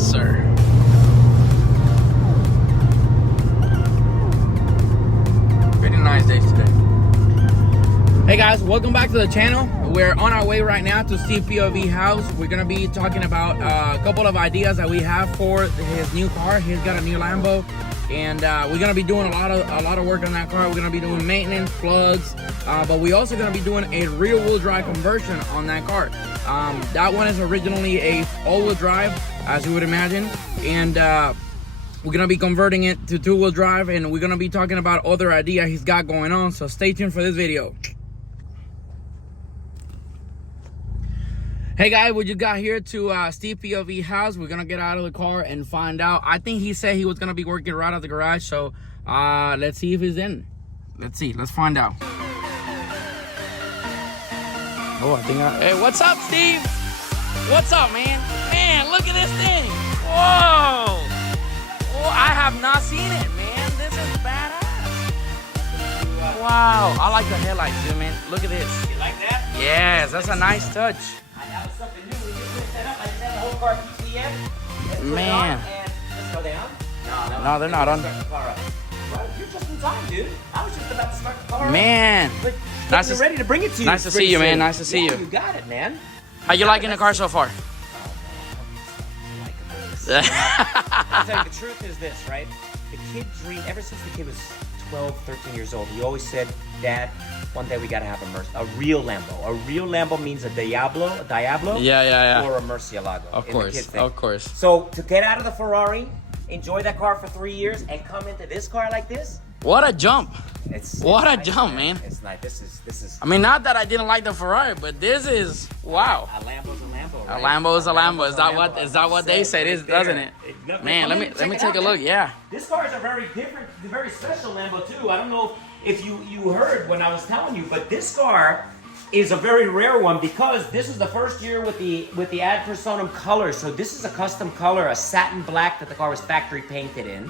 Yes, sir. Pretty nice days today. Hey guys, welcome back to the channel. We're on our way right now to STEVEPOV house. We're gonna be talking about a couple of ideas that we have for his new car. He's got a new Lambo, and we're gonna be doing a lot of work on that car. We're gonna be doing maintenance, plugs, but we're also gonna be doing a rear-wheel drive conversion on that car. That one is originally a all-wheel drive, as you would imagine, and we're gonna be converting it to two-wheel drive, and we're gonna be talking about other ideas he's got going on. So stay tuned for this video. Hey guys, we just got here to STEVEPOV house. We're gonna get out of the car and find out. I think he said he was gonna be working right out the garage, so let's see if he's in. Let's find out. Oh, I think hey, what's up, Steve? What's up, man? Man, look at this thing. Whoa! Oh, I have not seen it, man. This is badass. Wow, I like the headlights too, man. Look at this. You like that? Yes, that's a nice touch. That was something new. We just set up. I just had the whole car PTS. Man. Let's go down. No, they're not on. Start the car up. Well, you're just in time, dude. I was just about to start the car up. Man. But Nice we're ready to bring it to you. Nice to see you, man. Nice to see you. You got it, man. How you liking the car so far? I'll tell you, the truth is this, right? The kid dreamed, ever since the kid was 12, 13 years old, he always said, Dad, one day we gotta have a real Lambo. A real Lambo means a Diablo, Yeah. or a Murcielago. Of course. So to get out of the Ferrari, enjoy that car for 3 years, and come into this car like this, What a jump. What a nice, jump, man. It's nice. This is. I mean, not that I didn't like the Ferrari, but this is wow. A Lambo's a Lambo. Right? A Lambo is a Lambo. Is that what they said? Doesn't it? Man, let me take a look. Yeah. This car is a very different, very special Lambo too. I don't know if you heard when I was telling you, but this car is a very rare one because this is the first year with the ad personam color. So this is a custom color, a satin black that the car was factory painted in.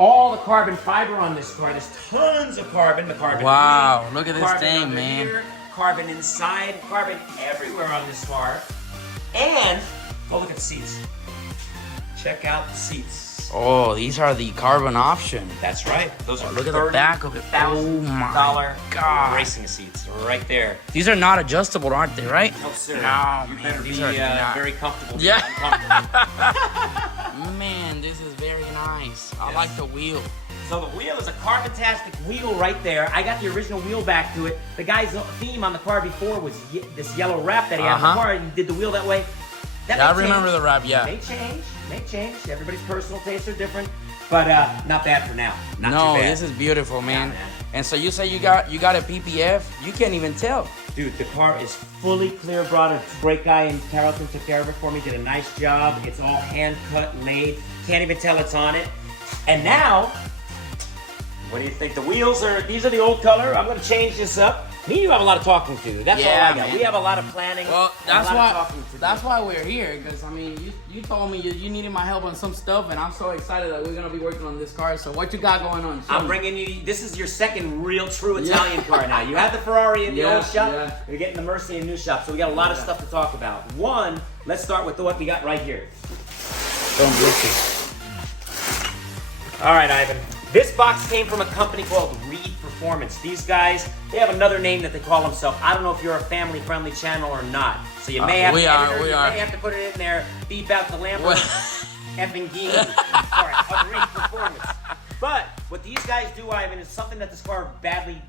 All the carbon fiber on this car. There's tons of carbon. The carbon. Wow, green, look at this carbon thing, under man. here, carbon inside, carbon everywhere on this car. And oh, look at the seats. Check out the seats. Oh, these are the carbon option. That's right. Those are look at the back of it. Oh my God. Racing seats right there. These are not adjustable, aren't they? Right? No, sir. No, You man, better these be are not. very comfortable. Yeah. Uncomfortable. Man, this is very nice. I like the wheel. So the wheel is a carbon-tastic wheel right there. I got the original wheel back to it. The guy's theme on the car before was this yellow wrap that he had on the car. He did the wheel that way. Yeah, I remember the wrap, yeah. May change. Everybody's personal tastes are different, but not bad for now. Not no, too bad. this is beautiful, man. Yeah, man. And so you say you got a PPF? You can't even tell. Dude, the car is fully clear brought. A great guy in Carrollton took care of it for me. Did a nice job. It's all hand cut, made. Can't even tell it's on it. And now, what do you think? The wheels are. These are the old color. I'm gonna change this up. Me and you have a lot of talking to do. That's all I got. Man. We have a lot of planning. Well, that's why why we're here. Because I mean, you told me you needed my help on some stuff, and I'm so excited that we're gonna be working on this car. So what you got going on? I'm bringing you. This is your second real true Italian car now. You had the Ferrari in the old shop. Yeah. You're getting the Mercy in the new shop. So we got a lot of stuff to talk about. One, let's start with what we got right here. All right, Ivan. This box came from a company called Performance. These guys, they have another name that they call themselves. I don't know if you're a family-friendly channel or not. So you may have we may have to put it in there, beep out the Lambo effing geek. Sorry, of Performance. But what these guys do, Ivan, is something that this car badly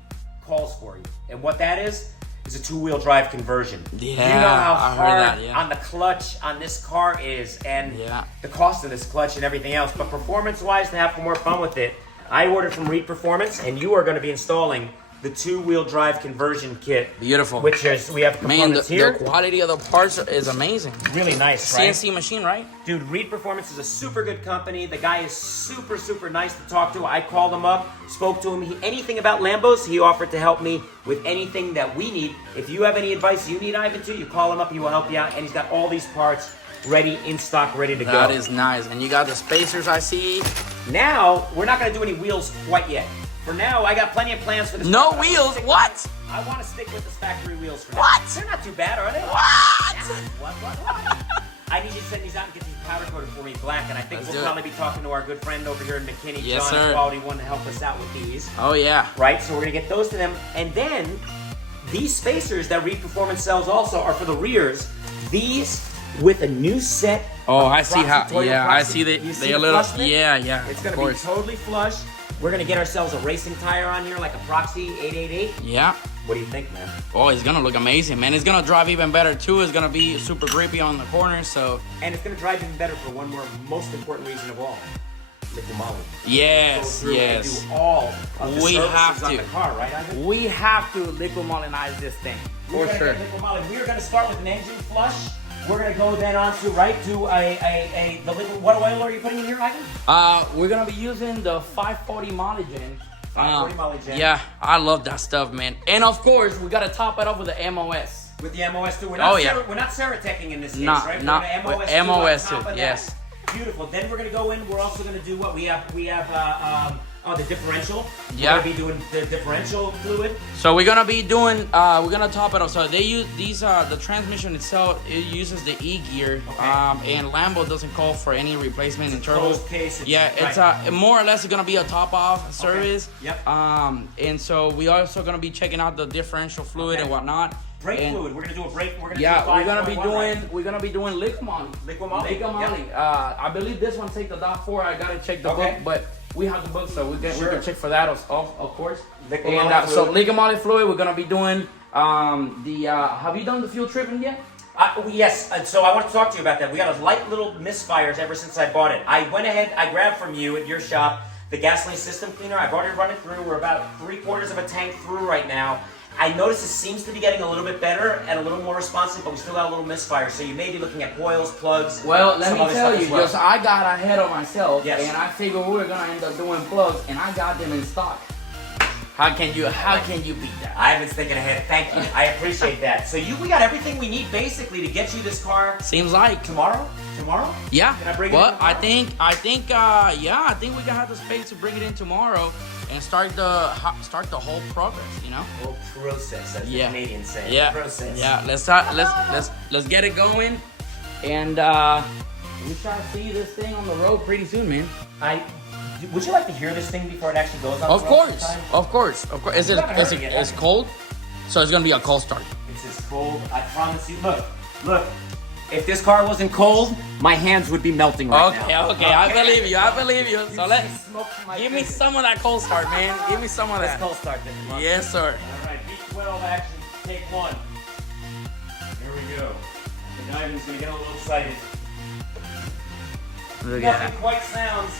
calls for you. And what that is a two-wheel drive conversion. Yeah, you know how hard that, on the clutch on this car is, and the cost of this clutch and everything else. But performance-wise, to have more fun with it, I ordered from Reed Performance, and you are going to be installing the two-wheel drive conversion kit. Beautiful. Which is, we have components here. The quality of the parts is amazing. Really nice, right? CNC machine, right? Dude, Reed Performance is a super good company. The guy is super, super nice to talk to. I called him up, spoke to him. Anything about Lambos, he offered to help me with anything that we need. If you have any advice you need, Ivan, too, you call him up, he will help you out. And he's got all these parts ready, in stock, ready to go. That is nice. And you got the spacers, I see. Now, we're not going to do any wheels quite yet. For now, I got plenty of plans for this. No wheels? What? I want to stick with the factory wheels for now. What? They're not too bad, are they? What? Yeah. What? I need you to send these out and get these powder coated for me black, and I think we'll probably be talking to our good friend over here in McKinney, Yes, John sir. Quality One, to help us out with these. Oh yeah. Right, so we're gonna get those to them, and then these spacers that Reed Performance sells also are for the rears. These with a new set. Oh, I see how. Toyota Yeah, Proxy. I see You they see a the little. flush fit? Yeah. It's of gonna be course. totally flush. We're gonna get ourselves a racing tire on here, like a Proxy 888. Yeah. What do you think, man? Oh, it's gonna look amazing, man. It's gonna drive even better too. It's gonna be super grippy on the corners, so. And it's gonna drive even better for one more, most important reason of all. Liquid moly. Yes, Go through and yes. do all of the We services have on to. the car, right, Ivan? We have to liquid molinize this thing We're for gonna sure. get liquid moly. We are gonna start with an engine flush. We're gonna go then on to the liquid. What oil are you putting in here, Ivan? We're gonna be using the 540 Molygen. 540 Molygen. Yeah, I love that stuff, man. And of course, we gotta top it up with the MOS. With the MOS too. We're not we're not Ceratecing in this case, Not- right? not- We're with gonna MOS too, on top too, of yes. that. Beautiful. Then we're gonna go in. We're also gonna do what we have the differential. Yeah. We're gonna be doing the differential fluid. So we're gonna be doing, we're gonna top it up. So they use these, the transmission itself, it uses the E gear, Okay. and Lambo doesn't call for any replacement in turbo. Closed case. Yeah, it's right. more or less gonna be a top off service. Yep. And so we also gonna be checking out the differential fluid Okay. and whatnot. Brake And- fluid. We're gonna do a brake. We're gonna Yeah, do we're gonna be 5.1, doing right? we're gonna be doing liquid moly. Liquid moly. Liquid moly. Yep. I believe this one take the .4. I gotta check the Okay. book, but we have the book, so we Sure. can check for that of course. Liquid And moly so fluid. liquid moly fluid. We're gonna be doing have you done the fuel tripping yet? Yes, so I want to talk to you about that. We got a light little misfires ever since I bought it. I went ahead, I grabbed from you at your shop the gasoline system cleaner. I've already run it through. We're about 3/4 of a tank through right now. I noticed it seems to be getting a little bit better and a little more responsive, but we still got a little misfire. So you may be looking at coils, plugs. Well, let some me other tell stuff you, as well. just I got ahead of myself, Yes. and I figured we were gonna end up doing plugs, and I got them in stock. How can you beat that? I was thinking ahead. Thank you. I appreciate that. So we got everything we need basically to get you this car Seems like. tomorrow. Tomorrow? Yeah. Can I bring it Well, in tomorrow? I think we can have the space to bring it in tomorrow and start the whole progress. You know. Oh, process, as the Yeah. Canadians say. Yeah. Process. Yeah. Let's get it going, and we shall see this thing on the road pretty soon, man. Would you like to hear this thing before it actually goes on? Of the road course, sometime? of course, of course. You haven't heard it yet, It's have you? cold, so it's gonna be a cold start. It's as cold. I promise you. Look. If this car wasn't cold, my hands would be melting right now. Okay. I believe you. So You see smoke from my give me fingers. some of that cold start, man. Give me some of Let's that. cold start this one. Yes, sir. All right, V12 action, take one. Here we go. The Ivan's gonna get a little excited. Look at Nothing quite sounds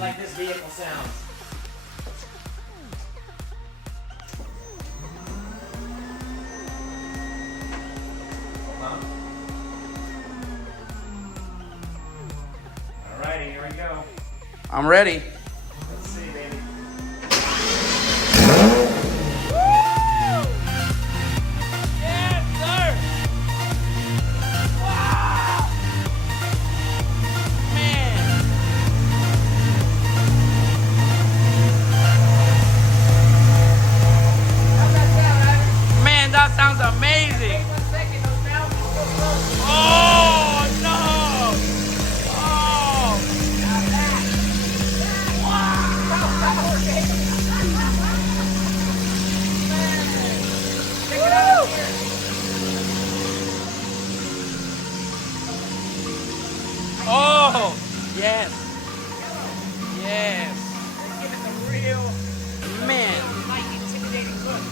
like this vehicle sounds. Hold on. Alrighty, here we go. I'm ready. Let's see, baby. Yes, sir. Wow. Man. Man, that sounds amazing. Oh no! Oh! Oh! Yes! Yes! Give it a real Man! light, intimidating look.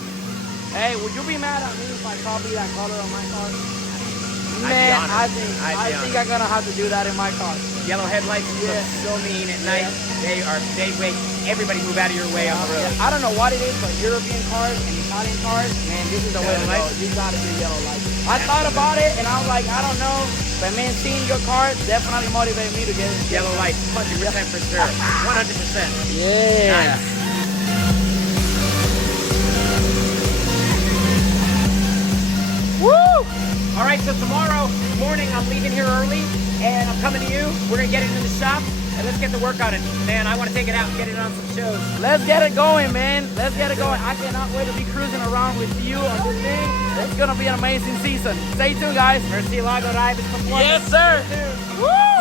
Hey, would you be mad at me if I copy that color on my car? be Man, honored. I think I'm gonna have to do that in my car. Yellow headlights look so mean at night. They make everybody move out of your way on the road. I don't know what it is, but European cars and Italian cars, man, this is the way to Yellow go. lights? You gotta do yellow lights. I thought about it, and I was like, I don't know, but man, seeing your car definitely motivated me to get it. Yellow lights, 100% for sure. 100%. Yeah. Nice. Woo! All right, so tomorrow morning I'm leaving here early and I'm coming to you. We're gonna get it in the shop and let's get to work on it. Man, I want to take it out and get it on some shows. Let's get it going, man. Let's get it going. I cannot wait to be cruising around with you on this thing. It's gonna be an amazing season. Stay tuned, guys. Murcielago Performance. Yes, sir. Stay tuned. Woo!